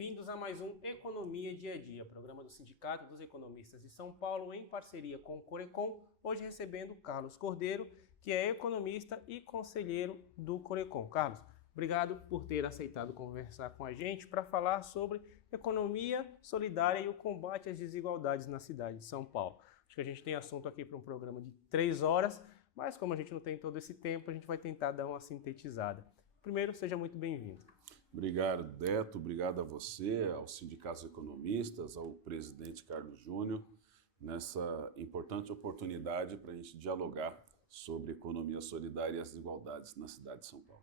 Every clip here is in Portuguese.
bem-vindos a mais um Economia Dia a Dia, programa do Sindicato dos Economistas de São Paulo em parceria com o Corecon, hoje recebendo Carlos Cordeiro, que é economista e conselheiro do Corecon. Carlos, obrigado por ter aceitado conversar com a gente para falar sobre economia solidária e o combate às desigualdades na cidade de São Paulo. Acho que a gente tem assunto aqui para um programa de 3 horas, mas como a gente não tem todo esse tempo, a gente vai tentar dar uma sintetizada. Primeiro, seja muito bem-vindo. Obrigado, Deto. Obrigado a você, aos sindicatos economistas, ao presidente Carlos Júnior, nessa importante oportunidade para a gente dialogar sobre economia solidária e as desigualdades na cidade de São Paulo.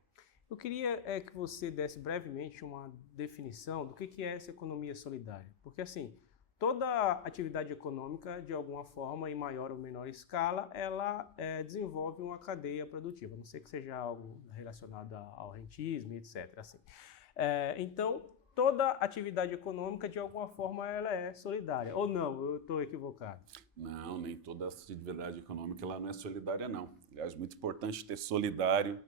Eu queria que você desse brevemente uma definição do que é essa economia solidária. Porque, assim, toda atividade econômica, de alguma forma, em maior ou menor escala, ela desenvolve uma cadeia produtiva, a não ser que seja algo relacionado ao rentismo, etc. Assim. Então, toda atividade econômica, de alguma forma, ela é solidária. Ou não, eu estou equivocado? Não, nem toda atividade econômica ela não é solidária, não. Aliás, muito importante ter solidário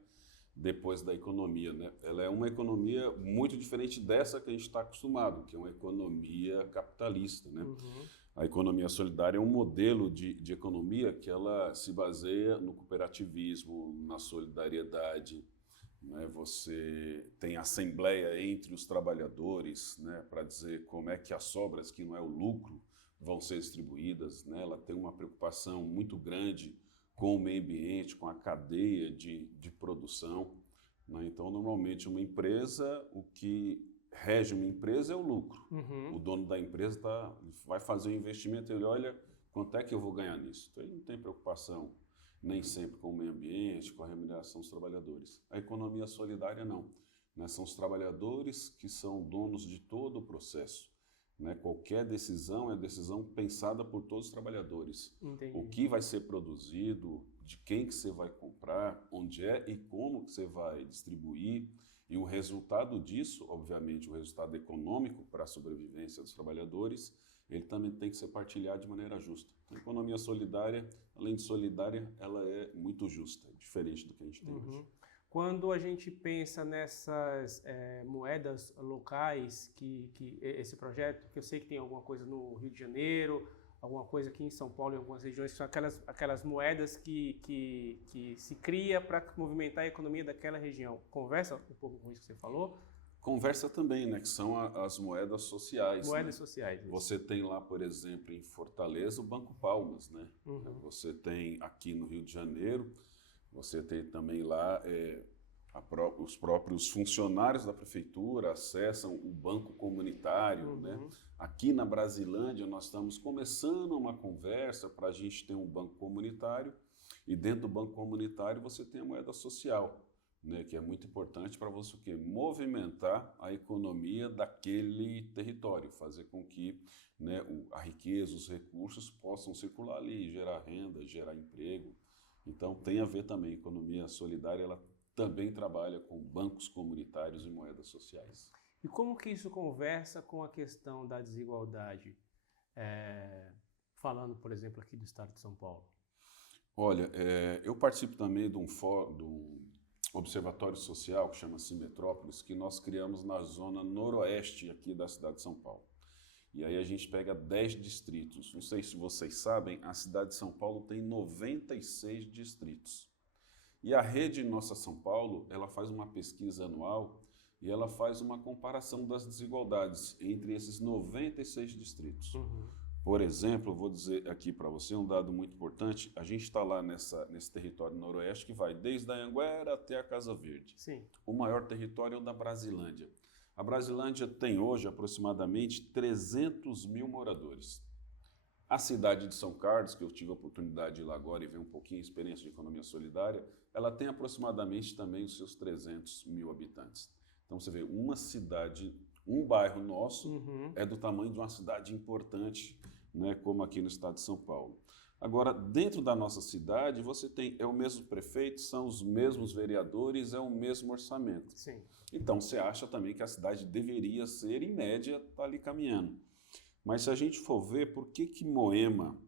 depois da economia, né? Ela é uma economia muito diferente dessa que a gente está acostumado, que é uma economia capitalista, né? Uhum. A economia solidária é um modelo de economia que ela se baseia no cooperativismo, na solidariedade, né? Você tem assembleia entre os trabalhadores, né? Para dizer como é que as sobras, que não é o lucro, vão ser distribuídas, né? Ela tem uma preocupação muito grande com o meio ambiente, com a cadeia de produção, né? Então, normalmente, uma empresa, o que rege uma empresa é o lucro. Uhum. O dono da empresa vai fazer um investimento, ele olha quanto é que eu vou ganhar nisso. Então, ele não tem preocupação nem sempre com o meio ambiente, com a remuneração dos trabalhadores. A economia solidária, não, né? São os trabalhadores que são donos de todo o processo. Né? Qualquer decisão é decisão pensada por todos os trabalhadores. Entendi. O que vai ser produzido, de quem que você vai comprar, onde é e como que você vai distribuir. E o resultado disso, obviamente, o resultado econômico para a sobrevivência dos trabalhadores, ele também tem que ser partilhado de maneira justa. A economia solidária, além de solidária, ela é muito justa, diferente do que a gente tem hoje. Quando a gente pensa nessas moedas locais, que esse projeto, que eu sei que tem alguma coisa no Rio de Janeiro, alguma coisa aqui em São Paulo, em algumas regiões, que são aquelas moedas que se cria para movimentar a economia daquela região. Conversa um pouco com isso que você falou? Conversa também, né, que são as moedas sociais. Moedas né? sociais. Isso. Você tem lá, por exemplo, em Fortaleza, o Banco Palmas, né? Uhum. Você tem aqui no Rio de Janeiro, você tem também lá os próprios funcionários da prefeitura acessam o banco comunitário, Uhum. né? Aqui na Brasilândia nós estamos começando uma conversa para a gente ter um banco comunitário e dentro do banco comunitário você tem a moeda social, né, que é muito importante para você o quê? Movimentar a economia daquele território, fazer com que, né, a riqueza, os recursos possam circular ali, gerar renda, gerar emprego. Então tem a ver também, a economia solidária ela também trabalha com bancos comunitários e moedas sociais. E como que isso conversa com a questão da desigualdade, falando, por exemplo, aqui do estado de São Paulo? Olha, eu participo também de um observatório social que chama-se Metrópolis, que nós criamos na zona noroeste aqui da cidade de São Paulo. E aí a gente pega 10 distritos. Não sei se vocês sabem, a cidade de São Paulo tem 96 distritos. E a Rede Nossa São Paulo, ela faz uma pesquisa anual e ela faz uma comparação das desigualdades entre esses 96 distritos. Uhum. Por exemplo, eu vou dizer aqui para você um dado muito importante. A gente está lá nesse território noroeste que vai desde a Anhanguera até a Casa Verde. Sim. O maior território é o da Brasilândia. A Brasilândia tem hoje aproximadamente 300 mil moradores. A cidade de São Carlos, que eu tive a oportunidade de ir lá agora e ver um pouquinho a experiência de economia solidária, ela tem aproximadamente também os seus 300 mil habitantes. Então você vê, uma cidade, um bairro nosso é do tamanho de uma cidade importante, né, como aqui no estado de São Paulo. Agora, dentro da nossa cidade, você tem, é o mesmo prefeito, são os mesmos vereadores, é o mesmo orçamento. Sim. Então você acha também que a cidade deveria ser, em média, tá ali caminhando. Mas se a gente for ver por que Moema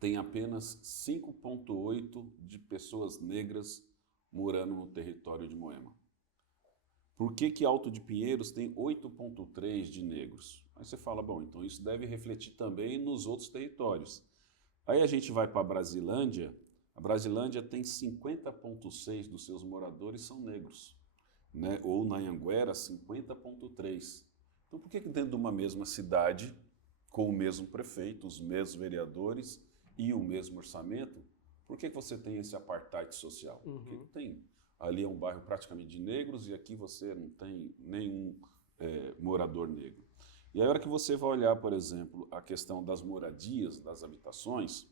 tem apenas 5,8% de pessoas negras morando no território de Moema. Por que Alto de Pinheiros tem 8,3 de negros? Aí você fala, bom, então isso deve refletir também nos outros territórios. Aí a gente vai para a Brasilândia tem 50,6 dos seus moradores são negros, né? Ou na Anhanguera, 50,3. Então por que dentro de uma mesma cidade, com o mesmo prefeito, os mesmos vereadores e o mesmo orçamento, por que você tem esse apartheid social? Por que tem? Ali é um bairro praticamente de negros e aqui você não tem nenhum morador negro. E aí, a hora que você vai olhar, por exemplo, a questão das moradias, das habitações,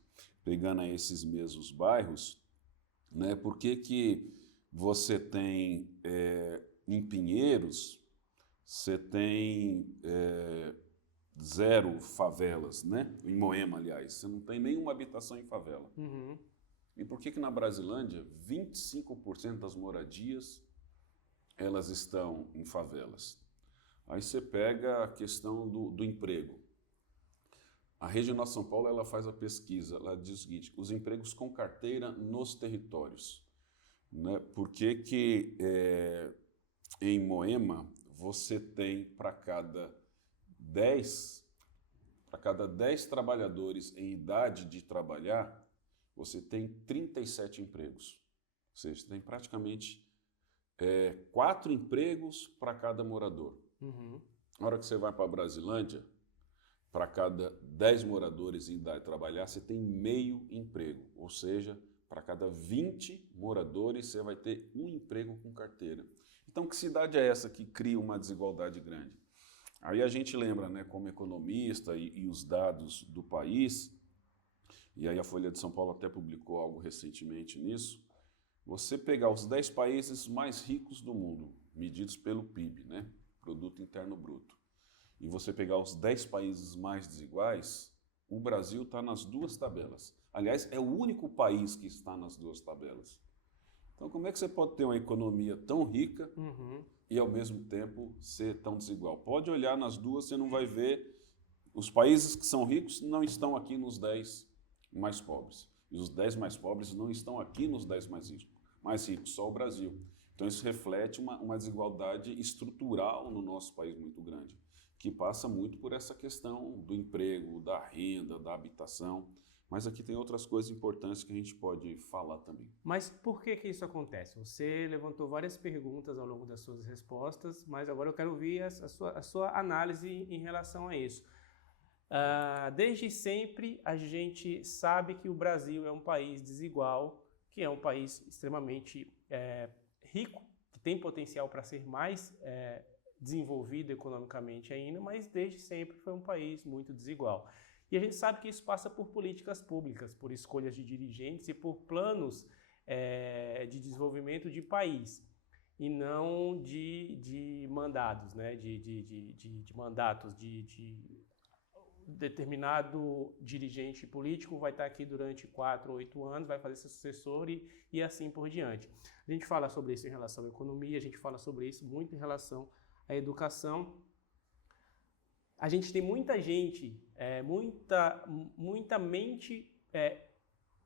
pegando aí esses mesmos bairros, né, por que você tem em Pinheiros, você tem 0 favelas, né? Em Moema, aliás, você não tem nenhuma habitação em favela. E por que na Brasilândia 25% das moradias elas estão em favelas? Aí você pega a questão do emprego. A Regional São Paulo ela faz a pesquisa, ela diz o seguinte, os empregos com carteira nos territórios. Né? Por que em Moema você tem para cada 10 trabalhadores em idade de trabalhar, você tem 37 empregos. Ou seja, você tem praticamente 4 empregos para cada morador. Na hora que você vai para a Brasilândia, para cada 10 moradores em idade de trabalhar, você tem meio emprego. Ou seja, para cada 20 moradores, você vai ter um emprego com carteira. Então, que cidade é essa que cria uma desigualdade grande? Aí a gente lembra, né, como economista e os dados do país, e aí a Folha de São Paulo até publicou algo recentemente nisso, você pegar os 10 países mais ricos do mundo, medidos pelo PIB, né, Produto Interno Bruto, e você pegar os 10 países mais desiguais, o Brasil está nas 2 tabelas. Aliás, é o único país que está nas 2 tabelas. Então, como é que você pode ter uma economia tão rica e, ao mesmo tempo, ser tão desigual? Pode olhar nas 2, você não vai ver. Os países que são ricos não estão aqui nos 10 mais pobres. E os 10 mais pobres não estão aqui nos 10 mais ricos, só o Brasil. Então, isso reflete uma desigualdade estrutural no nosso país muito grande, que passa muito por essa questão do emprego, da renda, da habitação. Mas aqui tem outras coisas importantes que a gente pode falar também. Mas por que isso acontece? Você levantou várias perguntas ao longo das suas respostas, mas agora eu quero ouvir a sua análise em relação a isso. Desde sempre a gente sabe que o Brasil é um país desigual, que é um país extremamente rico, que tem potencial para ser mais desenvolvido economicamente ainda, mas desde sempre foi um país muito desigual. E a gente sabe que isso passa por políticas públicas, por escolhas de dirigentes e por planos de desenvolvimento de país, e não de mandados, né? de mandatos de determinado dirigente político vai estar aqui durante 4 ou 8 anos, vai fazer seu sucessor e assim por diante. A gente fala sobre isso em relação à economia, a gente fala sobre isso muito em relação à educação. A gente tem muita gente, muita mente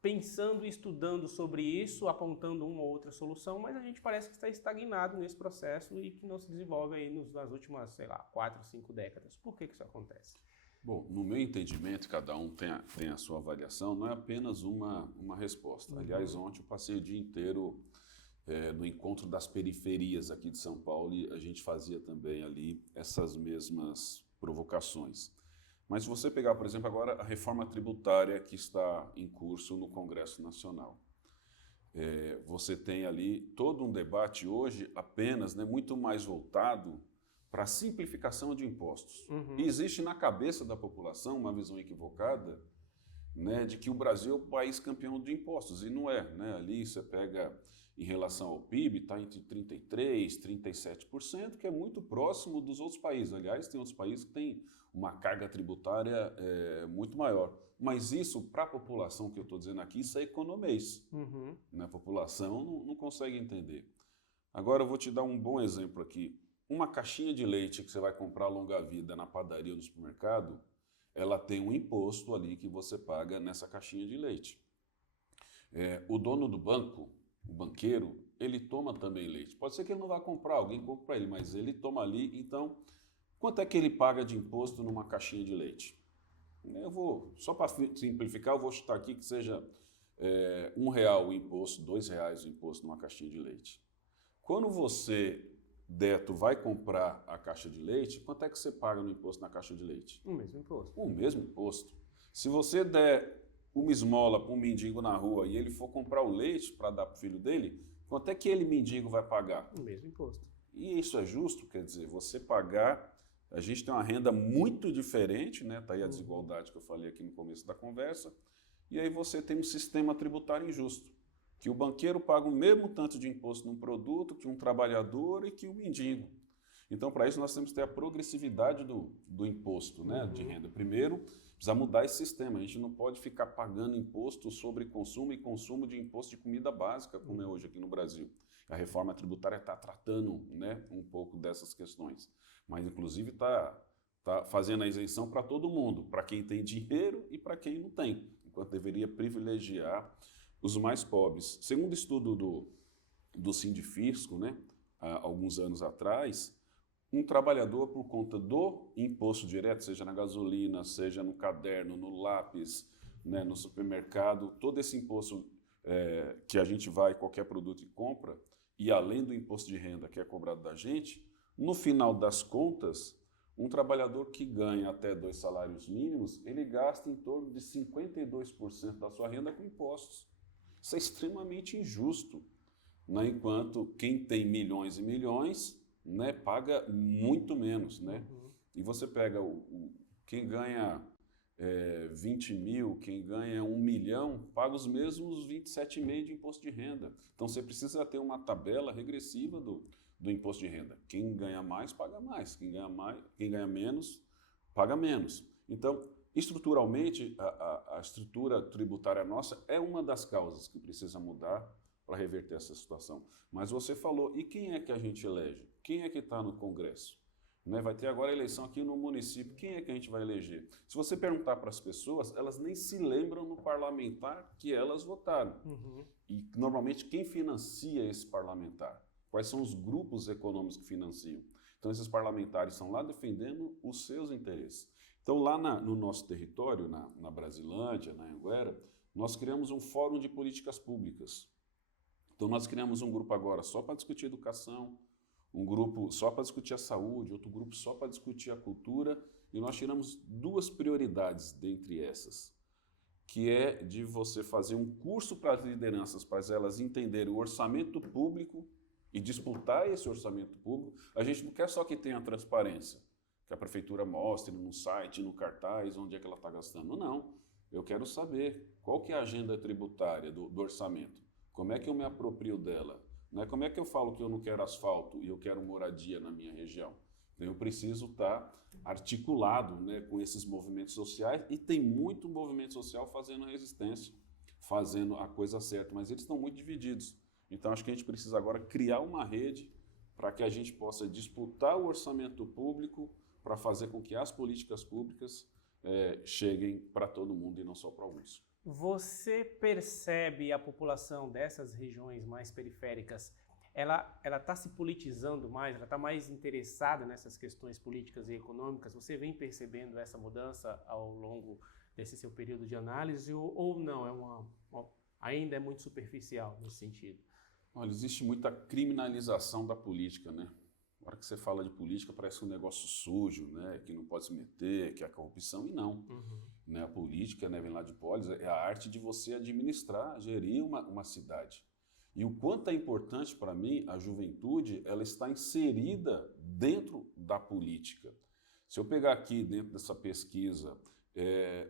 pensando e estudando sobre isso, apontando uma ou outra solução, mas a gente parece que está estagnado nesse processo e que não se desenvolve aí nas últimas, 4, 5 décadas. Por que isso acontece? Bom, no meu entendimento, cada um tem a sua avaliação, não é apenas uma resposta. Aliás, ontem eu passei o dia inteiro no encontro das periferias aqui de São Paulo e a gente fazia também ali essas mesmas provocações. Mas se você pegar, por exemplo, agora a reforma tributária que está em curso no Congresso Nacional, você tem ali todo um debate hoje apenas muito mais voltado para a simplificação de impostos. E existe na cabeça da população uma visão equivocada, né, de que o Brasil é o país campeão de impostos, e não é. Né? Ali você pega, em relação ao PIB, está entre 33% e 37%, que é muito próximo dos outros países. Aliás, tem outros países que têm uma carga tributária muito maior. Mas isso, para a população que eu estou dizendo aqui, isso é economês. Né? A população não consegue entender. Agora eu vou te dar um bom exemplo aqui. Uma caixinha de leite que você vai comprar longa-vida na padaria ou no supermercado, ela tem um imposto ali que você paga nessa caixinha de leite. O dono do banco, o banqueiro, ele toma também leite. Pode ser que ele não vá comprar, alguém compra para ele, mas ele toma ali. Então, quanto é que ele paga de imposto numa caixinha de leite? Eu vou, só para simplificar, eu vou chutar aqui que seja R$1 o imposto, R$2 o imposto numa caixinha de leite. Quando você, Deto, vai comprar a caixa de leite, quanto é que você paga no imposto na caixa de leite? O mesmo imposto. O mesmo imposto. Se você der uma esmola para um mendigo na rua e ele for comprar o leite para dar para o filho dele, quanto é que ele, mendigo, vai pagar? O mesmo imposto. E isso é justo? Quer dizer, você pagar... A gente tem uma renda muito diferente, né? Está aí a desigualdade que eu falei aqui no começo da conversa. E aí você tem um sistema tributário injusto, que o banqueiro paga o mesmo tanto de imposto num produto que um trabalhador e que o mendigo. Então, para isso, nós temos que ter a progressividade do imposto, né, de renda. Primeiro, precisa mudar esse sistema. A gente não pode ficar pagando imposto sobre consumo e consumo de imposto de comida básica, como é hoje aqui no Brasil. A reforma tributária está tratando, né, um pouco dessas questões. Mas, inclusive, está fazendo a isenção para todo mundo, para quem tem dinheiro e para quem não tem, enquanto deveria privilegiar os mais pobres. Segundo estudo do Sindifisco, né, há alguns anos atrás, um trabalhador, por conta do imposto direto, seja na gasolina, seja no caderno, no lápis, né, no supermercado, todo esse imposto que a gente vai, qualquer produto e compra, e além do imposto de renda que é cobrado da gente, no final das contas, um trabalhador que ganha até 2 salários mínimos, ele gasta em torno de 52% da sua renda com impostos. Isso é extremamente injusto, né? Enquanto quem tem milhões e milhões, né, paga muito menos, né? E você pega quem ganha 20 mil, quem ganha 1 milhão, paga os mesmos 27,5% de imposto de renda. Então você precisa ter uma tabela regressiva do imposto de renda. Quem ganha mais, paga mais. Quem ganha menos, paga menos. Então, estruturalmente, a estrutura tributária nossa é uma das causas que precisa mudar para reverter essa situação. Mas você falou, e quem é que a gente elege? Quem é que está no Congresso? Né? Vai ter agora a eleição aqui no município. Quem é que a gente vai eleger? Se você perguntar para as pessoas, elas nem se lembram no parlamentar que elas votaram. E, normalmente, quem financia esse parlamentar? Quais são os grupos econômicos que financiam? Então, esses parlamentares estão lá defendendo os seus interesses. Então, lá no nosso território, na Brasilândia, na Anhanguera, nós criamos um fórum de políticas públicas. Então, nós criamos um grupo agora só para discutir educação, um grupo só para discutir a saúde, outro grupo só para discutir a cultura, e nós tiramos 2 prioridades dentre essas, que é de você fazer um curso para as lideranças, para elas entenderem o orçamento público e disputar esse orçamento público. A gente não quer só que tenha transparência, que a prefeitura mostre no site, no cartaz, onde é que ela está gastando. Não, eu quero saber qual que é a agenda tributária do orçamento, como é que eu me aproprio dela, né? Como é que eu falo que eu não quero asfalto e eu quero moradia na minha região? Então, eu preciso estar articulado, né, com esses movimentos sociais, e tem muito movimento social fazendo a resistência, fazendo a coisa certa, mas eles estão muito divididos. Então, acho que a gente precisa agora criar uma rede para que a gente possa disputar o orçamento público para fazer com que as políticas públicas cheguem para todo mundo e não só para alguns. Você percebe a população dessas regiões mais periféricas, ela está se politizando mais, ela está mais interessada nessas questões políticas e econômicas? Você vem percebendo essa mudança ao longo desse seu período de análise ou não? Ainda é muito superficial nesse sentido? Olha, existe muita criminalização da política, né? Na hora que você fala de política, parece um negócio sujo, né? Que não pode se meter, que é a corrupção, e não. Né? A política, né, vem lá de Polis, é a arte de você administrar, gerir uma cidade. E o quanto é importante para mim, a juventude, ela está inserida dentro da política. Se eu pegar aqui dentro dessa pesquisa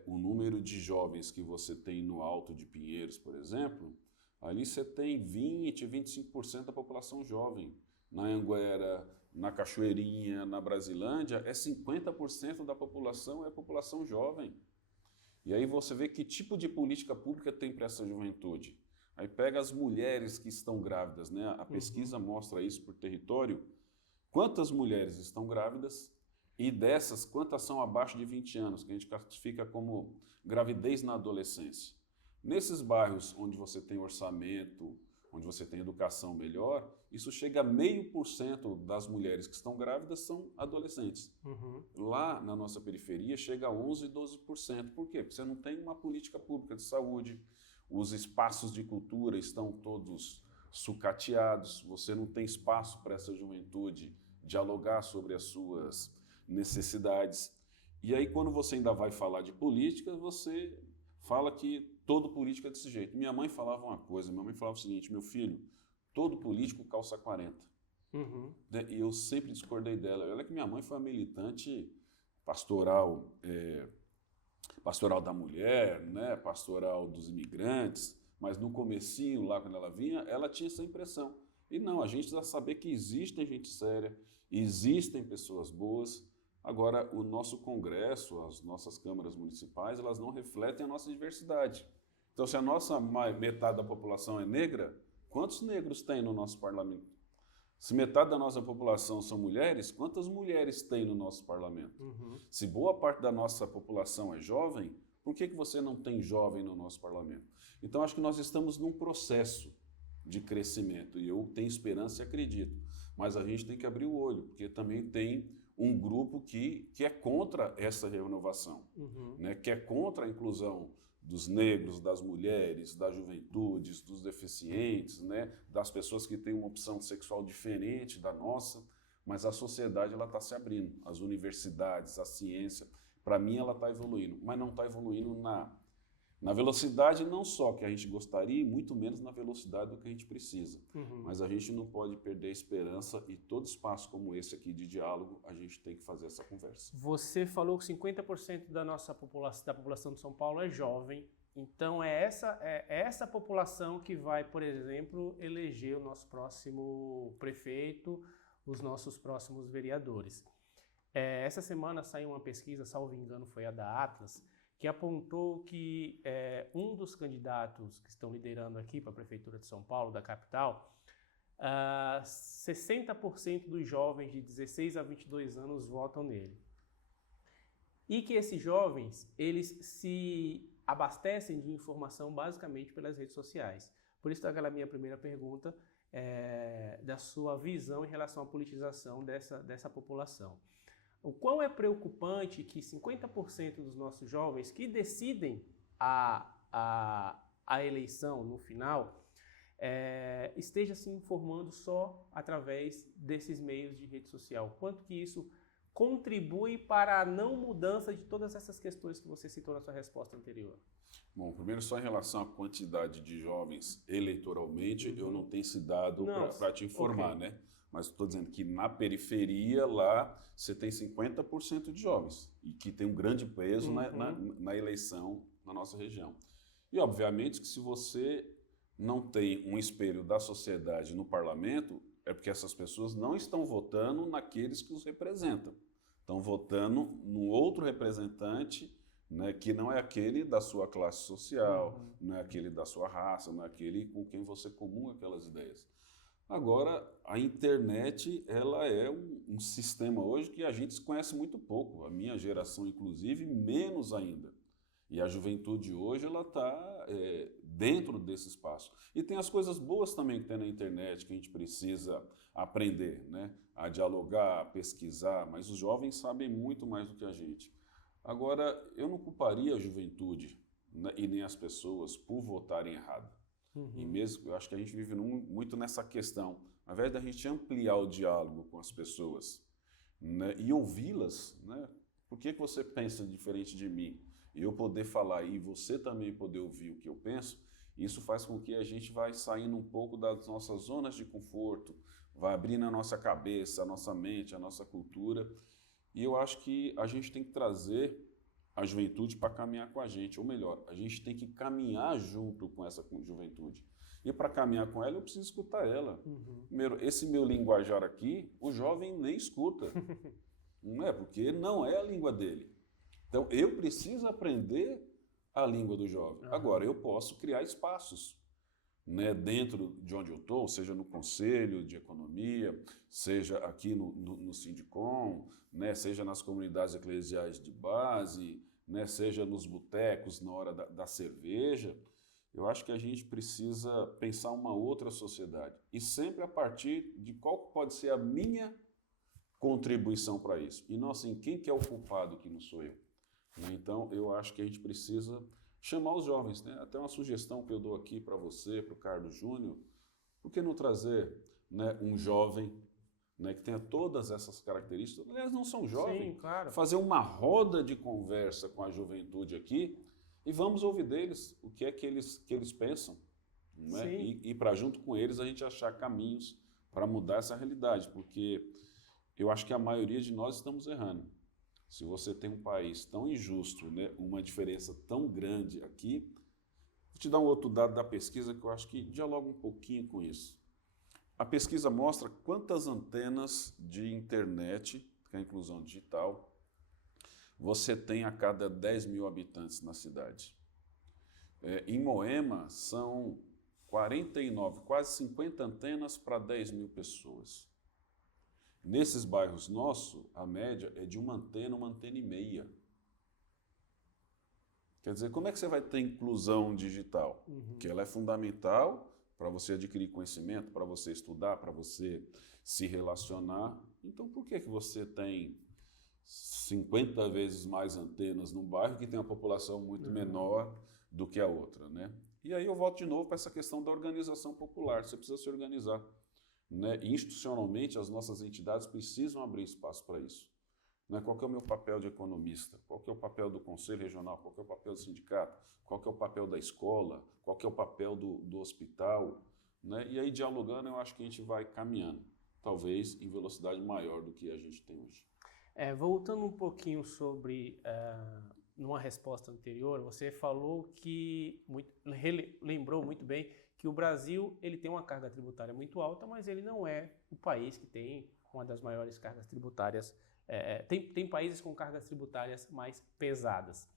o número de jovens que você tem no Alto de Pinheiros, por exemplo, ali você tem 20, 25% da população jovem. Na Anhanguera, na Cachoeirinha, na Brasilândia, 50% da população é população jovem. E aí você vê que tipo de política pública tem para essa juventude. Aí pega as mulheres que estão grávidas, né? A pesquisa mostra isso por território. Quantas mulheres estão grávidas e dessas, quantas são abaixo de 20 anos, que a gente classifica como gravidez na adolescência. Nesses bairros onde você tem orçamento onde você tem educação melhor, isso chega a 0,5% das mulheres que estão grávidas são adolescentes. Lá na nossa periferia chega a 11%, 12%. Por quê? Porque você não tem uma política pública de saúde, os espaços de cultura estão todos sucateados, você não tem espaço para essa juventude dialogar sobre as suas necessidades. E aí, quando você ainda vai falar de política, você fala que todo político é desse jeito. Minha mãe falava uma coisa, minha mãe falava o seguinte: meu filho, todo político calça 40. E eu sempre discordei dela. Olha que minha mãe foi uma militante pastoral, pastoral da mulher, né, pastoral dos imigrantes, mas no comecinho, lá quando ela vinha, ela tinha essa impressão. E não, a gente precisa saber que existem gente séria, existem pessoas boas. Agora, o nosso Congresso, as nossas câmaras municipais, elas não refletem a nossa diversidade. Então, se a nossa metade da população é negra, quantos negros tem no nosso parlamento? Se metade da nossa população são mulheres, quantas mulheres tem no nosso parlamento? Se boa parte da nossa população é jovem, por que você não tem jovem no nosso parlamento? Então, acho que nós estamos num processo de crescimento, e eu tenho esperança e acredito. Mas a gente tem que abrir o olho, porque também tem um grupo que é contra essa renovação, né? Que é contra a inclusão dos negros, das mulheres, das juventudes, dos deficientes, né? Das pessoas que têm uma opção sexual diferente da nossa, mas a sociedade está se abrindo, as universidades, a ciência, para mim ela está evoluindo, mas não está evoluindo na velocidade não só que a gente gostaria, e muito menos na velocidade do que a gente precisa. Mas a gente não pode perder a esperança, e todo espaço como esse aqui de diálogo, a gente tem que fazer essa conversa. Você falou que 50% da nossa população, da população de São Paulo é jovem, então é essa população que vai, por exemplo, eleger o nosso próximo prefeito, os nossos próximos vereadores. Essa semana saiu uma pesquisa, salvo engano foi a da Atlas, que apontou que um dos candidatos que estão liderando aqui para a Prefeitura de São Paulo, da capital, 60% dos jovens de 16 a 22 anos votam nele. E que esses jovens, eles se abastecem de informação basicamente pelas redes sociais. Por isso, aquela minha primeira pergunta da sua visão em relação à politização dessa população. O quão é preocupante que 50% dos nossos jovens que decidem a eleição no final esteja se informando só através desses meios de rede social. Quanto que isso contribui para a não mudança de todas essas questões que você citou na sua resposta anterior? Bom, primeiro só em relação à quantidade de jovens eleitoralmente, eu não tenho esse dado para te informar, né? Mas estou dizendo que na periferia, lá, você tem 50% de jovens, e que tem um grande peso na eleição na nossa região. E, obviamente, que se você não tem um espelho da sociedade no parlamento, é porque essas pessoas não estão votando naqueles que os representam. Estão votando no outro representante, né, que não é aquele da sua classe social, não é aquele da sua raça, não é aquele com quem você comunga aquelas ideias. Agora, a internet, ela é um sistema hoje que a gente conhece muito pouco, a minha geração, inclusive, menos ainda. E a juventude hoje, ela está dentro desse espaço. E tem as coisas boas também que tem na internet, que a gente precisa aprender, né? A dialogar, a pesquisar, mas os jovens sabem muito mais do que a gente. Agora, eu não culparia a juventude, né, e nem as pessoas por votarem errado. E mesmo, eu acho que a gente vive muito nessa questão. Ao invés da gente ampliar o diálogo com as pessoas, né, e ouvi-las, né, por que você pensa diferente de mim? E eu poder falar e você também poder ouvir o que eu penso, isso faz com que a gente vai saindo um pouco das nossas zonas de conforto, vai abrindo a nossa cabeça, a nossa mente, a nossa cultura. E eu acho que a gente tem que trazer a juventude para caminhar com a gente, ou melhor, a gente tem que caminhar junto com essa juventude. E para caminhar com ela, eu preciso escutar ela. Primeiro, esse meu linguajar aqui, o jovem nem escuta, não é? Porque não é a língua dele. Então, eu preciso aprender a língua do jovem. Agora, eu posso criar espaços, né, dentro de onde eu estou, seja no Conselho de Economia, seja aqui no Sindicom, né, seja nas comunidades eclesiais de base, né, seja nos botecos na hora da cerveja, eu acho que a gente precisa pensar uma outra sociedade. E sempre a partir de qual pode ser a minha contribuição para isso. E não assim, quem que é o culpado que não sou eu? Então, eu acho que a gente precisa chamar os jovens, né? Até uma sugestão que eu dou aqui para você, para o Carlos Júnior, por que não trazer, né, um jovem, né, que tenha todas essas características? Aliás, não são jovens. Sim, claro. Fazer uma roda de conversa com a juventude aqui e vamos ouvir deles o que é que eles pensam, né? E para junto com eles a gente achar caminhos para mudar essa realidade, porque eu acho que a maioria de nós estamos errando. Se você tem um país tão injusto, né, uma diferença tão grande aqui, vou te dar um outro dado da pesquisa que eu acho que dialoga um pouquinho com isso. A pesquisa mostra quantas antenas de internet, que é a inclusão digital, você tem a cada 10 mil habitantes na cidade. Em Moema, são 49, quase 50 antenas para 10 mil pessoas. Nesses bairros nossos, a média é de uma antena e meia. Quer dizer, como é que você vai ter inclusão digital? Que ela é fundamental para você adquirir conhecimento, para você estudar, para você se relacionar. Então, por que você tem 50 vezes mais antenas num bairro que tem uma população muito menor do que a outra, né? E aí eu volto de novo para essa questão da organização popular. Você precisa se organizar, né? Institucionalmente, as nossas entidades precisam abrir espaço para isso. Né? Qual que é o meu papel de economista? Qual que é o papel do Conselho Regional? Qual que é o papel do sindicato? Qual que é o papel da escola? Qual que é o papel do hospital? Né? E aí, dialogando, eu acho que a gente vai caminhando, talvez em velocidade maior do que a gente tem hoje. Voltando um pouquinho sobre, numa resposta anterior, você falou que, lembrou muito bem, que o Brasil ele tem uma carga tributária muito alta, mas ele não é o país que tem uma das maiores cargas tributárias. Tem países com cargas tributárias mais pesadas.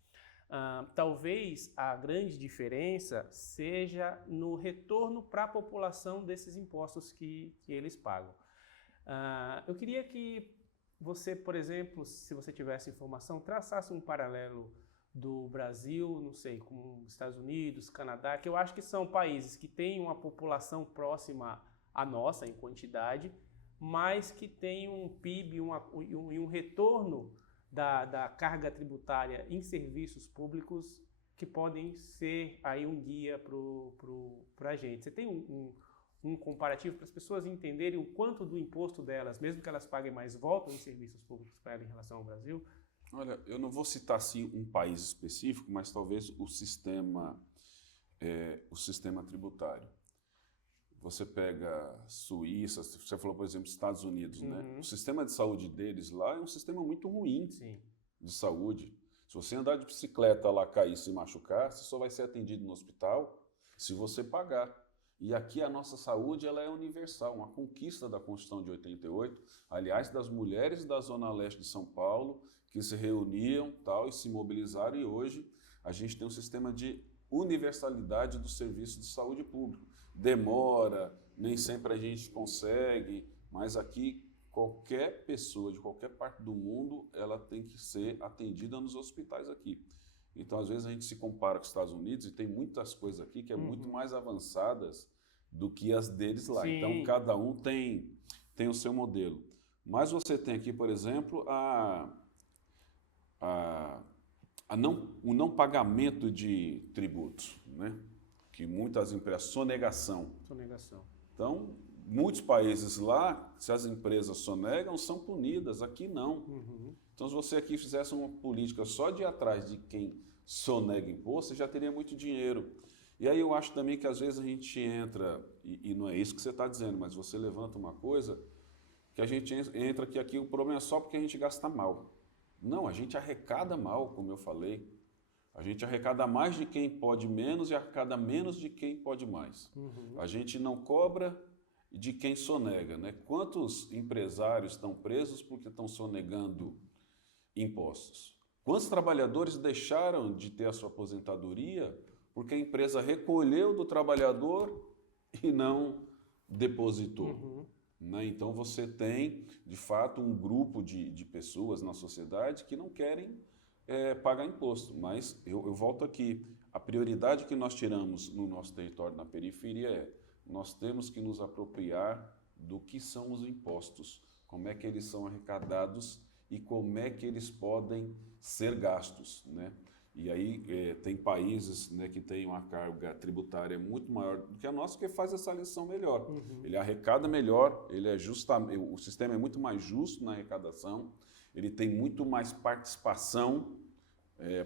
Talvez a grande diferença seja no retorno para a população desses impostos que eles pagam. Eu queria que você, por exemplo, se você tivesse informação, traçasse um paralelo do Brasil, não sei, com os Estados Unidos, Canadá, que eu acho que são países que têm uma população próxima à nossa em quantidade, mas que têm um PIB e um retorno da carga tributária em serviços públicos que podem ser aí um guia para a gente. Você tem um comparativo para as pessoas entenderem o quanto do imposto delas, mesmo que elas paguem mais, voltam em serviços públicos para elas em relação ao Brasil? Olha, eu não vou citar assim um país específico, mas talvez o sistema tributário. Você pega Suíça, você falou, por exemplo, Estados Unidos, né? O sistema de saúde deles lá é um sistema muito ruim de saúde. Se você andar de bicicleta lá, cair e se machucar, você só vai ser atendido no hospital se você pagar. E aqui a nossa saúde ela é universal, uma conquista da Constituição de 88, aliás, das mulheres da Zona Leste de São Paulo, que se reuniam tal, e se mobilizaram, e hoje a gente tem um sistema de universalidade do serviço de saúde público. Demora, nem sempre a gente consegue, mas aqui qualquer pessoa de qualquer parte do mundo, ela tem que ser atendida nos hospitais aqui. Então, às vezes, a gente se compara com os Estados Unidos e tem muitas coisas aqui que é muito mais avançadas do que as deles lá. Sim. Então, cada um tem o seu modelo. Mas você tem aqui, por exemplo, o não pagamento de tributos, né? Que muitas empresas, sonegação. Então, muitos países lá, se as empresas sonegam, são punidas. Aqui não. Então, se você aqui fizesse uma política só de ir atrás de quem sonega imposto, você já teria muito dinheiro. E aí eu acho também que às vezes a gente entra, e não é isso que você está dizendo, mas você levanta uma coisa, que a gente entra que aqui o problema é só porque a gente gasta mal. Não, a gente arrecada mal, como eu falei. A gente arrecada mais de quem pode menos e arrecada menos de quem pode mais. A gente não cobra de quem sonega, né? Quantos empresários estão presos porque estão sonegando impostos? Quantos trabalhadores deixaram de ter a sua aposentadoria porque a empresa recolheu do trabalhador e não depositou? Né? Então você tem, de fato, um grupo de pessoas na sociedade que não querem pagar imposto. Mas eu volto aqui, A prioridade que nós tiramos no nosso território, na periferia, é nós temos que nos apropriar do que são os impostos, como é que eles são arrecadados e como é que eles podem ser gastos, né? E aí tem países, né, que têm uma carga tributária muito maior do que a nossa, que faz essa lição melhor. Ele arrecada melhor, o sistema é muito mais justo na arrecadação, ele tem muito mais participação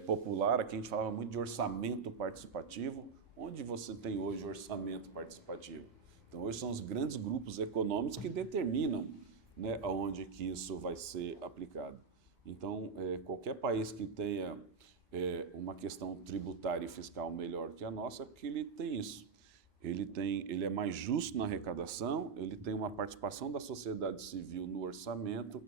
popular. Aqui a gente falava muito de orçamento participativo. Onde você tem hoje orçamento participativo? Então hoje são os grandes grupos econômicos que determinam, né, aonde que isso vai ser aplicado. Então qualquer país que tenha uma questão tributária e fiscal melhor que a nossa, é porque ele tem isso. Ele é mais justo na arrecadação, ele tem uma participação da sociedade civil no orçamento,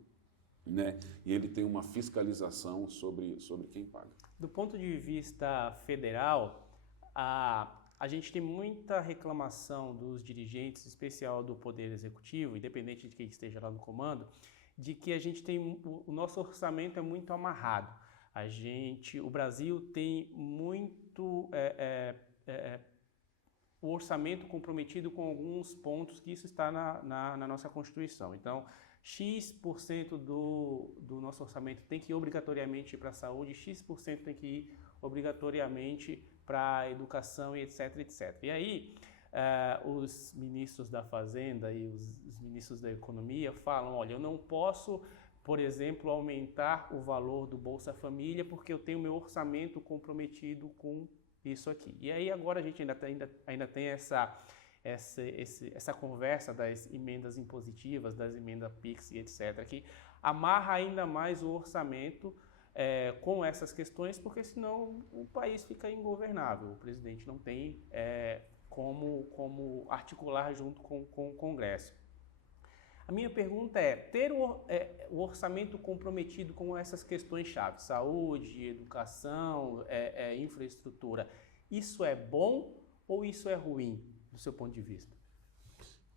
né? E ele tem uma fiscalização sobre quem paga. Do ponto de vista federal, a gente tem muita reclamação dos dirigentes, em especial do Poder Executivo, independente de quem esteja lá no comando, de que a gente tem o nosso orçamento é muito amarrado. O Brasil tem muito o orçamento comprometido com alguns pontos, que isso está na nossa Constituição. Então, X% do nosso orçamento tem que ir obrigatoriamente para a saúde, X% tem que ir obrigatoriamente para a educação e etc, etc. E aí, os ministros da Fazenda e os ministros da Economia falam, olha, eu não posso, por exemplo, aumentar o valor do Bolsa Família porque eu tenho meu orçamento comprometido com isso aqui. E aí agora a gente ainda tem essa conversa das emendas impositivas, das emendas PIX e etc, que amarra ainda mais o orçamento com essas questões, porque senão o país fica ingovernável. O presidente não tem como articular junto com o Congresso. A minha pergunta é, ter o orçamento comprometido com essas questões-chave, saúde, educação, infraestrutura, isso é bom ou isso é ruim, do seu ponto de vista?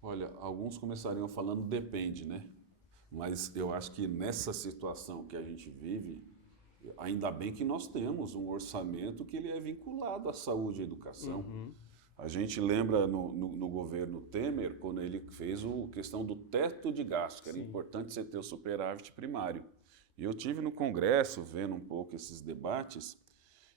Olha, alguns começariam falando depende, né? Mas eu acho que nessa situação que a gente vive, ainda bem que nós temos um orçamento que ele é vinculado à saúde e à educação. A gente lembra no governo Temer, quando ele fez a questão do teto de gasto, que era importante você ter o superávit primário. E eu tive no Congresso vendo um pouco esses debates,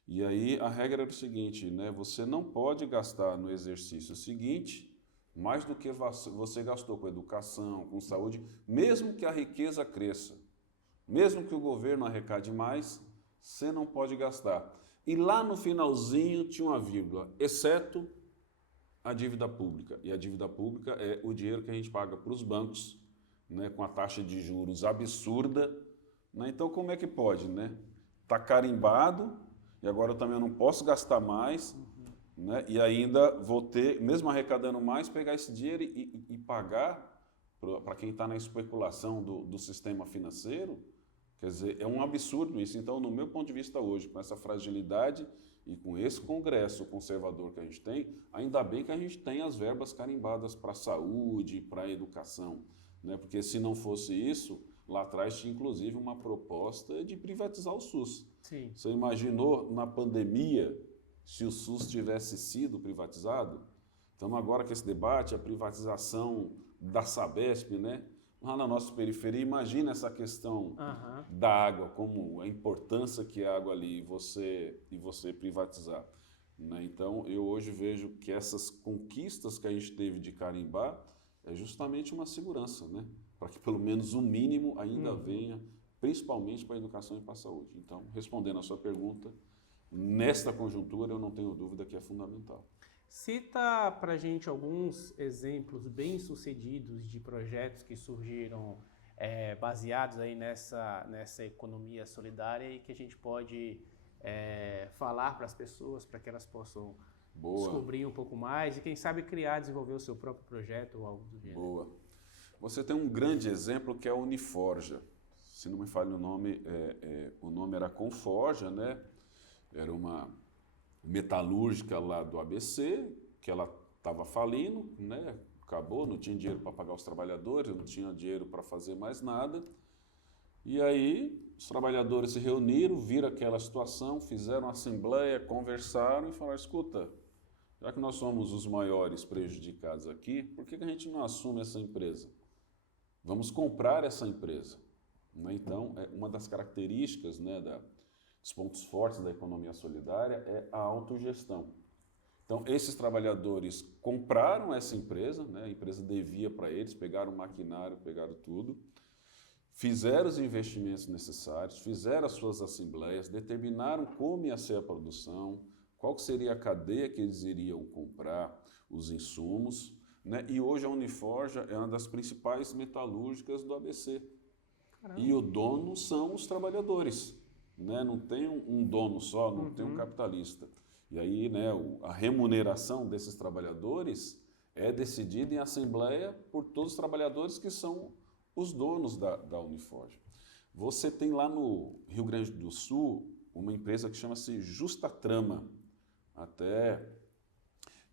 e aí a regra era o seguinte, né? Você não pode gastar no exercício seguinte mais do que você gastou com educação, com saúde, mesmo que a riqueza cresça, mesmo que o governo arrecade mais, você não pode gastar. E lá no finalzinho tinha uma vírgula, exceto a dívida pública. E a dívida pública é o dinheiro que a gente paga para os bancos, né, com a taxa de juros absurda. Né? Então, como é que pode? Né? Tá carimbado, e agora eu também não posso gastar mais, né? E ainda vou ter, mesmo arrecadando mais, pegar esse dinheiro e pagar para quem está na especulação do sistema financeiro. Quer dizer, é um absurdo isso. Então, no meu ponto de vista hoje, com essa fragilidade e com esse Congresso conservador que a gente tem, ainda bem que a gente tem as verbas carimbadas para a saúde, para a educação, né? Porque se não fosse isso, lá atrás tinha inclusive uma proposta de privatizar o SUS. Sim. Você imaginou na pandemia se o SUS tivesse sido privatizado? Então agora que esse debate, a privatização da Sabesp, né? Lá na nossa periferia, imagina essa questão da água, como a importância que é a água ali e você privatizar. Né? Então, eu hoje vejo que essas conquistas que a gente teve de carimbar é justamente uma segurança, né? Para que pelo menos o mínimo ainda venha, principalmente para a educação e para a saúde. Então, respondendo a sua pergunta, nesta conjuntura eu não tenho dúvida que é fundamental. Cita para a gente alguns exemplos bem-sucedidos de projetos que surgiram baseados aí nessa economia solidária e que a gente pode falar para as pessoas, para que elas possam descobrir um pouco mais e quem sabe desenvolver o seu próprio projeto ou algo do gênero. Boa. Você tem um grande exemplo que é a Uniforja. Se não me falha o nome era Conforja, né? Era uma metalúrgica lá do ABC, que ela estava falindo, né? Acabou, não tinha dinheiro para pagar os trabalhadores, não tinha dinheiro para fazer mais nada. E aí os trabalhadores se reuniram, viram aquela situação, fizeram assembleia, conversaram e falaram, escuta, já que nós somos os maiores prejudicados aqui, por que a gente não assume essa empresa? Vamos comprar essa empresa. Né? Então, uma das características, né, dos pontos fortes da economia solidária é a autogestão. Então, esses trabalhadores compraram essa empresa, né, a empresa devia para eles, pegaram o maquinário, pegaram tudo, fizeram os investimentos necessários, fizeram as suas assembleias, determinaram como ia ser a produção, qual seria a cadeia que eles iriam comprar os insumos, né? E hoje a Uniforja é uma das principais metalúrgicas do ABC. Caramba. E o dono são os trabalhadores, né? Não tem um dono só, não tem um capitalista. E aí, né, a remuneração desses trabalhadores é decidida em assembleia por todos os trabalhadores que são os donos da Uniforja. Você tem lá no Rio Grande do Sul uma empresa que chama-se Justa Trama. Até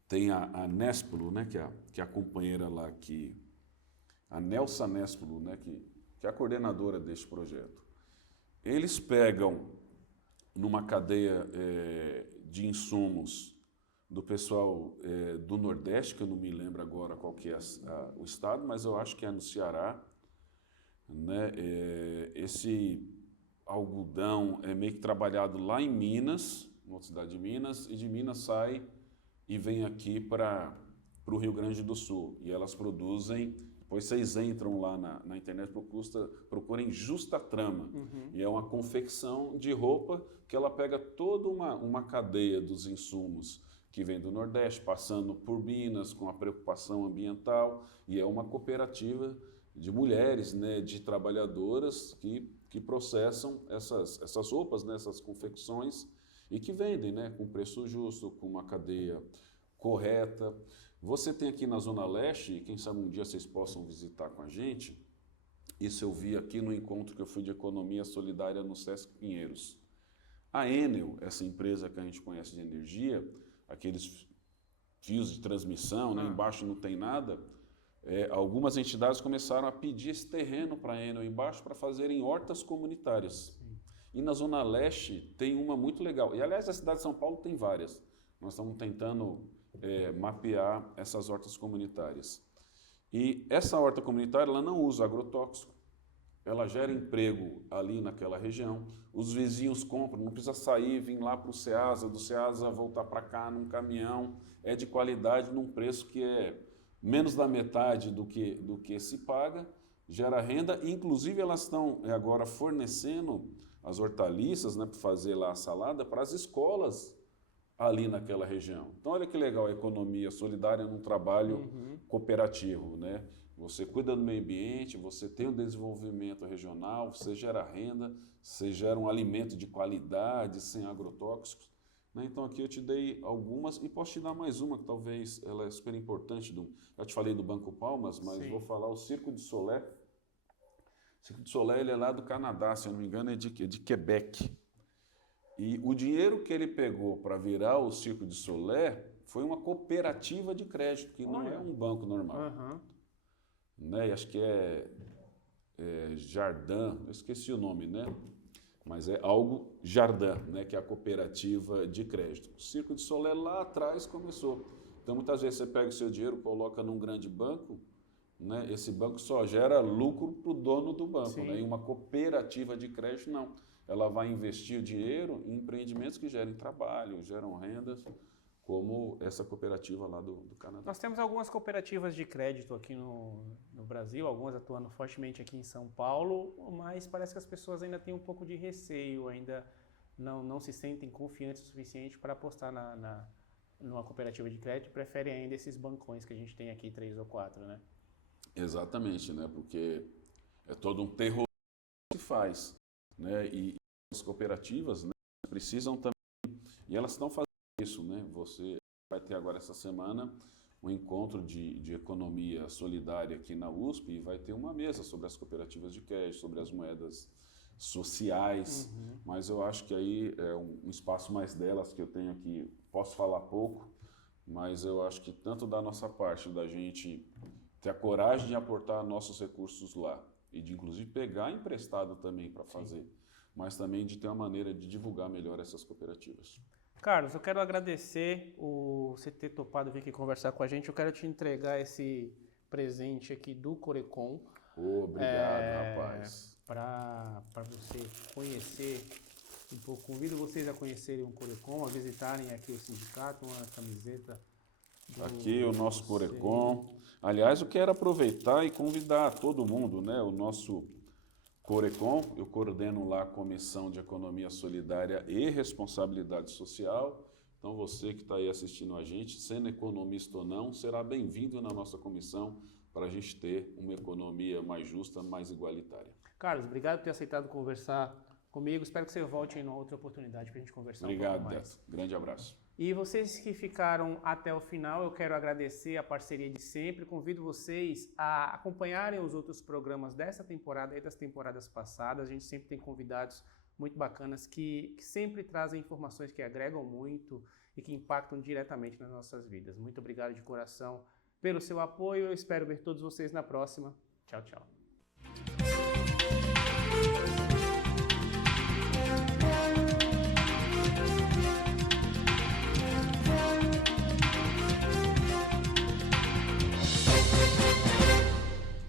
tem a Nespolo, né, que é a companheira lá, a Nelsa Nespolo, né, que é a coordenadora deste projeto. Eles pegam numa cadeia de insumos do pessoal do Nordeste, que eu não me lembro agora qual que é o estado, mas eu acho que é no Ceará, né? Esse algodão é meio que trabalhado lá em Minas, na outra cidade de Minas, e de Minas sai e vem aqui para o Rio Grande do Sul. E elas produzem, depois vocês entram lá na internet, procurem Justa Trama. E é uma confecção de roupa que ela pega toda uma cadeia dos insumos que vem do Nordeste, passando por Minas, com a preocupação ambiental, e é uma cooperativa de mulheres, né, de trabalhadoras que processam essas roupas, né, essas confecções, e que vendem, né, com preço justo, com uma cadeia correta. Você tem aqui na Zona Leste, e quem sabe um dia vocês possam visitar com a gente, isso eu vi aqui no encontro que eu fui de Economia Solidária no Sesc Pinheiros. A Enel, essa empresa que a gente conhece de energia, aqueles fios de transmissão, né, embaixo não tem nada, algumas entidades começaram a pedir esse terreno para a Enel embaixo para fazerem hortas comunitárias. E na Zona Leste tem uma muito legal. E, aliás, a cidade de São Paulo tem várias. Nós estamos tentando mapear essas hortas comunitárias. E essa horta comunitária ela não usa agrotóxico. Ela gera emprego ali naquela região. Os vizinhos compram, não precisa sair, vir lá para o Ceasa, do Ceasa voltar para cá num caminhão. É de qualidade, num preço que é menos da metade do que se paga, gera renda. Inclusive, elas estão agora fornecendo as hortaliças, né, para fazer lá a salada para as escolas ali naquela região. Então, olha que legal a economia solidária num trabalho cooperativo, né? Você cuida do meio ambiente, você tem um desenvolvimento regional, você gera renda, você gera um alimento de qualidade, sem agrotóxicos. Né? Então, aqui eu te dei algumas e posso te dar mais uma, que talvez ela é super importante. Eu te falei do Banco Palmas, mas Sim. Vou falar o Circo du Soleil. O Circo du Soleil ele é lá do Canadá, se eu não me engano, é de Quebec. E o dinheiro que ele pegou para virar o Circo du Soleil foi uma cooperativa de crédito, que não é um banco normal. Né? E acho que é Jardim, eu esqueci o nome, né? Mas é algo Jardim, né? Que é a cooperativa de crédito. O Circo du Soleil lá atrás começou. Então, muitas vezes você pega o seu dinheiro, coloca num grande banco, né? Esse banco só gera lucro para o dono do banco. Né? E uma cooperativa de crédito, não. Ela vai investir o dinheiro em empreendimentos que gerem trabalho, geram rendas, como essa cooperativa lá do Canadá. Nós temos algumas cooperativas de crédito aqui no Brasil, algumas atuando fortemente aqui em São Paulo, mas parece que as pessoas ainda têm um pouco de receio, ainda não se sentem confiantes o suficiente para apostar numa cooperativa de crédito, preferem ainda esses bancões que a gente tem aqui, 3 ou 4, né? Exatamente, né? Porque é todo um terror que se faz, né? E as cooperativas, né, precisam também, e elas estão fazendo isso, né? Você vai ter agora essa semana um encontro de economia solidária aqui na USP e vai ter uma mesa sobre as cooperativas de crédito, sobre as moedas sociais, mas eu acho que aí é um espaço mais delas que eu tenho aqui. Posso falar pouco, mas eu acho que tanto da nossa parte, da gente ter a coragem de aportar nossos recursos lá e de inclusive pegar emprestado também para fazer. mas também de ter uma maneira de divulgar melhor essas cooperativas. Carlos, eu quero agradecer você ter topado vir aqui conversar com a gente. Eu quero te entregar esse presente aqui do Corecon. Obrigado, rapaz. Para você conhecer um pouco. Convido vocês a conhecerem o Corecon, a visitarem aqui o sindicato, uma camiseta. Aqui o nosso Corecon. Aliás, eu quero aproveitar e convidar todo mundo, né? O nosso Corecon, eu coordeno lá a Comissão de Economia Solidária e Responsabilidade Social. Então, você que está aí assistindo a gente, sendo economista ou não, será bem-vindo na nossa comissão para a gente ter uma economia mais justa, mais igualitária. Carlos, obrigado por ter aceitado conversar comigo. Espero que você volte em uma outra oportunidade para a gente conversar um pouco mais. Obrigado, Beto. Grande abraço. E vocês que ficaram até o final, eu quero agradecer a parceria de sempre. Convido vocês a acompanharem os outros programas dessa temporada e das temporadas passadas. A gente sempre tem convidados muito bacanas que sempre trazem informações que agregam muito e que impactam diretamente nas nossas vidas. Muito obrigado de coração pelo seu apoio. Eu espero ver todos vocês na próxima. Tchau, tchau.